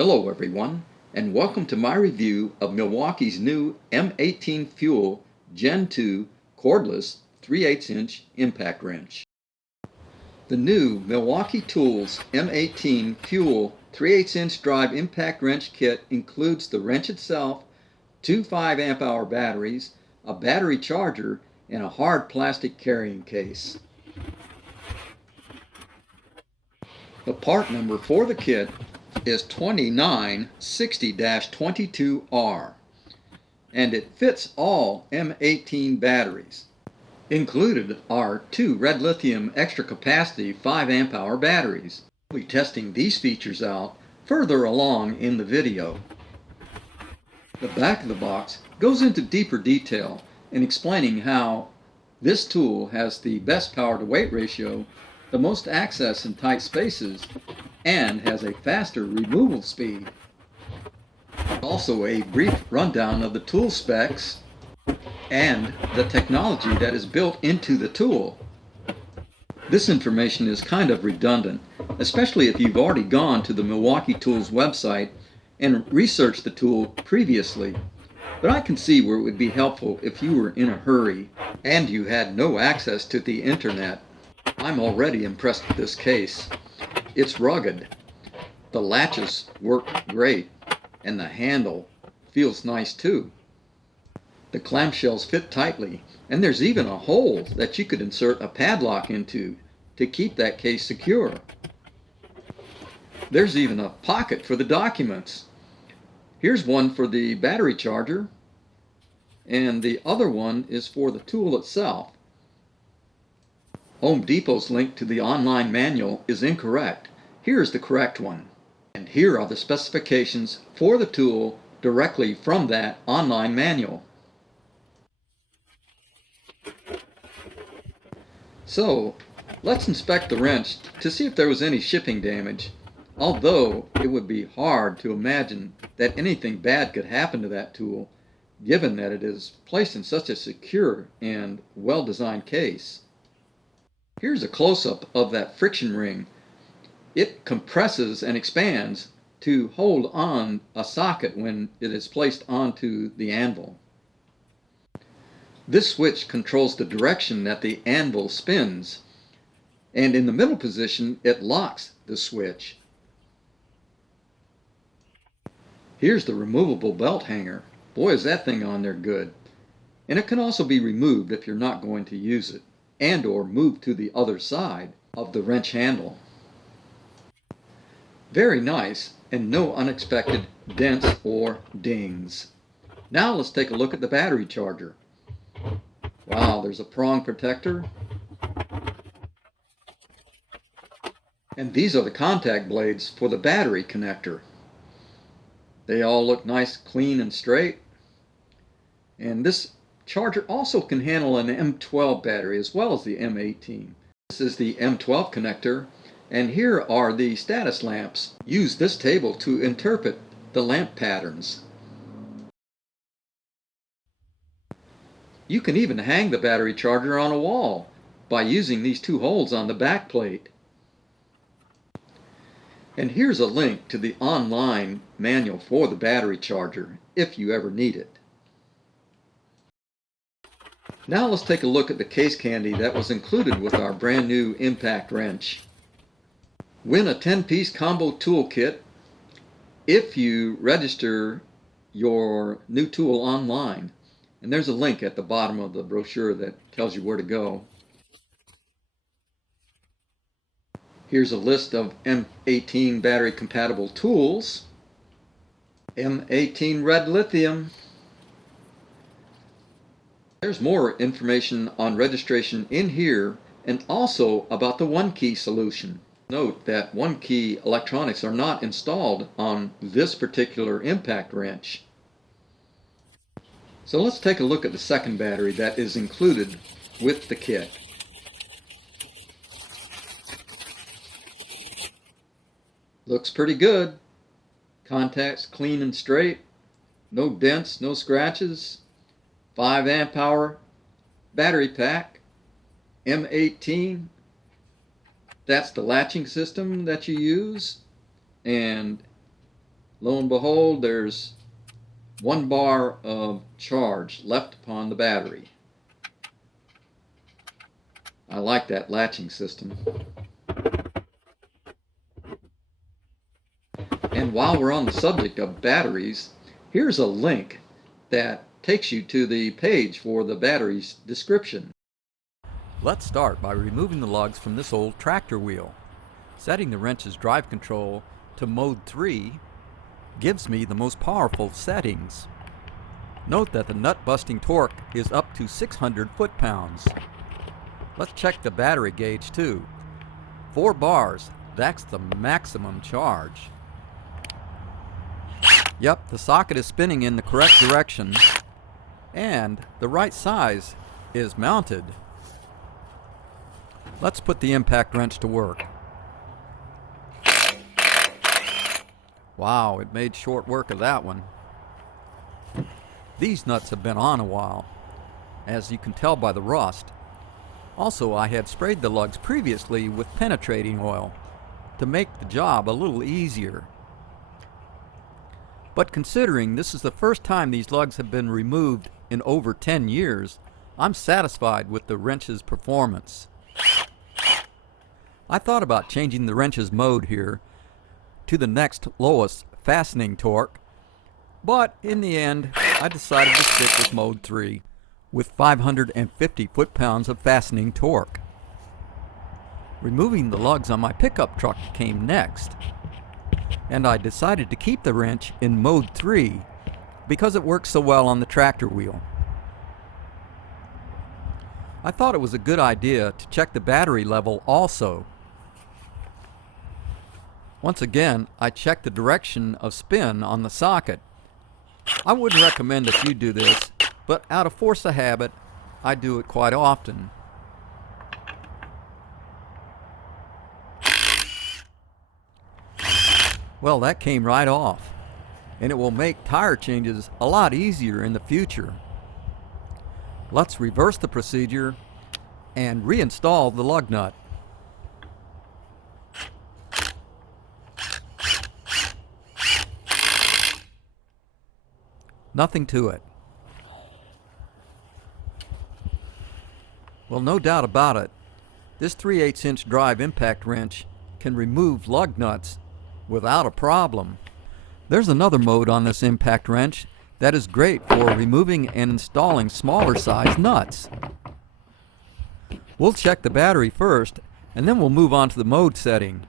Hello everyone, and welcome to my review of Milwaukee's new M18 Fuel Gen 2 cordless 3/8" impact wrench. The new Milwaukee Tools M18 Fuel 3/8" drive impact wrench kit includes the wrench itself, two 5 amp hour batteries, a battery charger, and a hard plastic carrying case. The part number for the kit is 2960-22R, and it fits all M18 batteries. Included are two red lithium extra capacity 5 amp hour batteries. We'll be testing these features out further along in the video. The back of the box goes into deeper detail in explaining how this tool has the best power to weight ratio, the most access in tight spaces, and has a faster removal speed. Also a brief rundown of the tool specs and the technology that is built into the tool. This information is kind of redundant, especially if you've already gone to the Milwaukee Tools website and researched the tool previously. But I can see where it would be helpful if you were in a hurry and you had no access to the internet. I'm already impressed with this case. It's rugged, the latches work great, and the handle feels nice too. The clamshells fit tightly, and there's even a hole that you could insert a padlock into to keep that case secure. There's even a pocket for the documents. Here's one for the battery charger, and the other one is for the tool itself. Home Depot's link to the online manual is incorrect. Here's the correct one. And here are the specifications for the tool directly from that online manual. So, let's inspect the wrench to see if there was any shipping damage, although it would be hard to imagine that anything bad could happen to that tool, given that it is placed in such a secure and well-designed case. Here's a close-up of that friction ring. It compresses and expands to hold on a socket when it is placed onto the anvil. This switch controls the direction that the anvil spins, and in the middle position it locks the switch. Here's the removable belt hanger. Boy, is that thing on there good. And it can also be removed if you're not going to use it, and or moved to the other side of the wrench handle. Very nice, and no unexpected dents or dings. Now let's take a look at the battery charger. Wow, there's a prong protector. And these are the contact blades for the battery connector. They all look nice, clean, and straight. And this charger also can handle an M12 battery as well as the M18. This is the M12 connector, and here are the status lamps. Use this table to interpret the lamp patterns. You can even hang the battery charger on a wall by using these two holes on the back plate. And here's a link to the online manual for the battery charger if you ever need it. Now let's take a look at the case candy that was included with our brand new impact wrench. Win a 10-piece combo toolkit if you register your new tool online. And there's a link at the bottom of the brochure that tells you where to go. Here's a list of M18 battery compatible tools. M18 red lithium. There's more information on registration in here, and also about the one-key solution. Note that one-key electronics are not installed on this particular impact wrench. So let's take a look at the second battery that is included with the kit. Looks pretty good. Contacts clean and straight. No dents, no scratches. 5 amp hour battery pack. M18. That's the latching system that you use. And Lo and behold, there's 1 bar of charge left upon the battery. I like that latching system. And while we're on the subject of batteries, here's a link that takes you to the page for the battery's description. Let's start by removing the lugs from this old tractor wheel. Setting the wrench's drive control to mode 3 gives me the most powerful settings. Note that the nut busting torque is up to 600 foot-pounds. Let's check the battery gauge too. 4 bars, that's the maximum charge. Yep, the socket is spinning in the correct direction and the right size is mounted. Let's put the impact wrench to work. Wow, it made short work of that one. These nuts have been on a while, as you can tell by the rust. Also, I had sprayed the lugs previously with penetrating oil to make the job a little easier. But considering this is the first time these lugs have been removed in over 10 years, I'm satisfied with the wrench's performance. I thought about changing the wrench's mode here to the next lowest fastening torque, but in the end I decided to stick with mode 3 with 550 foot-pounds of fastening torque. Removing the lugs on my pickup truck came next, and I decided to keep the wrench in mode 3 because it works so well on the tractor wheel. I thought it was a good idea to check the battery level also. Once again, I checked the direction of spin on the socket. I wouldn't recommend that you do this, but out of force of habit, I do it quite often. Well, that came right off, and it will make tire changes a lot easier in the future. Let's reverse the procedure and reinstall the lug nut. Nothing to it. Well, no doubt about it, this 3/8" drive impact wrench can remove lug nuts without a problem. There's another mode on this impact wrench that is great for removing and installing smaller size nuts. We'll check the battery first, and then we'll move on to the mode setting.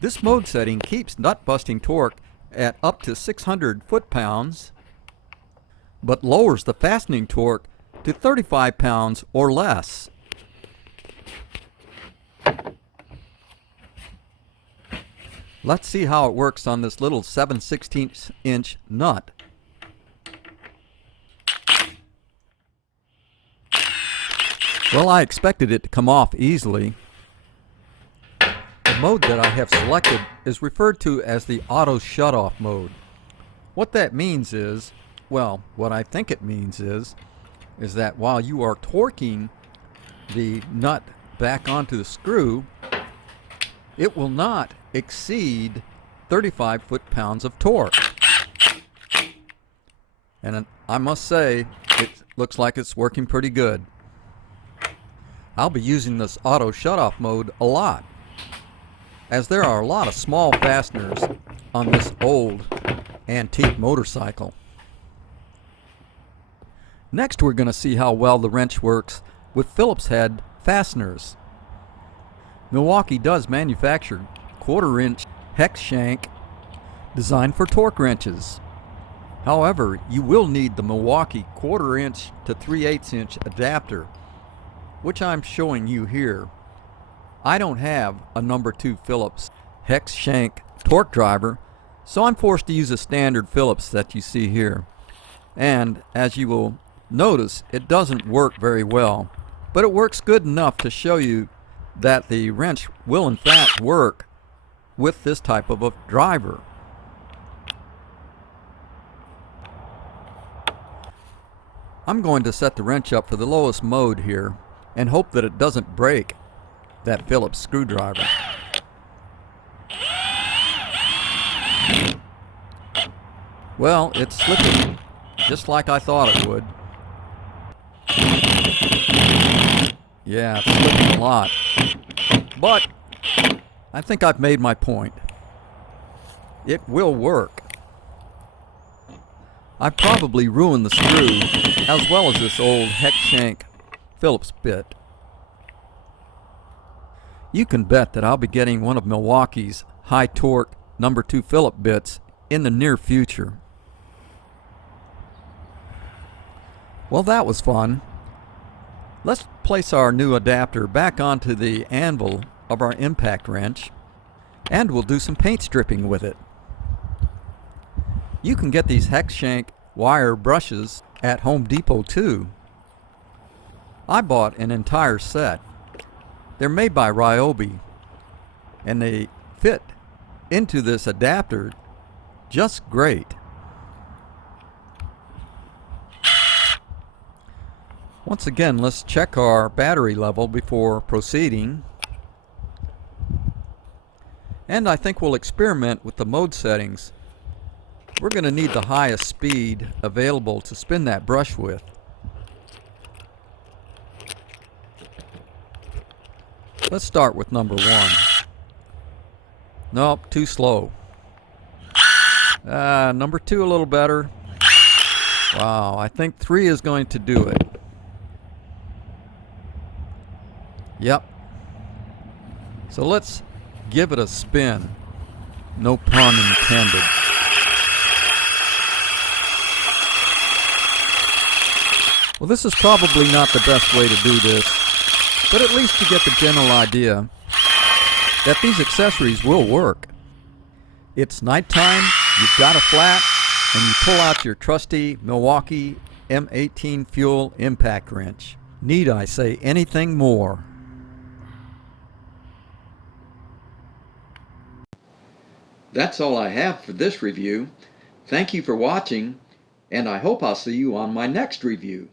This mode setting keeps nut busting torque at up to 600 foot-pounds, but lowers the fastening torque to 35 pounds or less. Let's see how it works on this little 7/16" nut. Well, I expected it to come off easily. The mode that I have selected is referred to as the auto shutoff mode. What that means is, well, what I think it means is that while you are torquing the nut back onto the screw, it will not exceed 35 foot-pounds of torque. And I must say, it looks like it's working pretty good. I'll be using this auto shutoff mode a lot, as there are a lot of small fasteners on this old antique motorcycle. Next, we're going to see how well the wrench works with Phillips head fasteners. Milwaukee does manufacture 1/4" hex shank designed for torque wrenches. However, you will need the Milwaukee 1/4" to 3/8" adapter, which I'm showing you here. I don't have a number 2 Phillips hex shank torque driver, so I'm forced to use a standard Phillips that you see here. And as you will notice, it doesn't work very well, but it works good enough to show you that the wrench will in fact work with this type of a driver. I'm going to set the wrench up for the lowest mode here and hope that it doesn't break. that Phillips screwdriver. Well, it's slipping, just like I thought it would. Yeah, it's slipping a lot. But I think I've made my point. It will work. I probably ruined the screw, as well as this old hex shank Phillips bit. You can bet that I'll be getting one of Milwaukee's high torque No. 2 Phillips bits in the near future. Well, that was fun. Let's place our new adapter back onto the anvil of our impact wrench, and we'll do some paint stripping with it. You can get these hex shank wire brushes at Home Depot too. I bought an entire set. They're made by Ryobi, and they fit into this adapter just great. Once again, let's check our battery level before proceeding. And I think we'll experiment with the mode settings. We're going to need the highest speed available to spin that brush with. Let's start with number 1. Nope, too slow. Number 2 a little better. Wow, I think 3 is going to do it. Yep. So let's give it a spin. No pun intended. Well, this is probably not the best way to do this, but at least you get the general idea that these accessories will work. It's nighttime, you've got a flat, and you pull out your trusty Milwaukee M18 Fuel impact wrench. Need I say anything more? That's all I have for this review. Thank you for watching, and I hope I'll see you on my next review.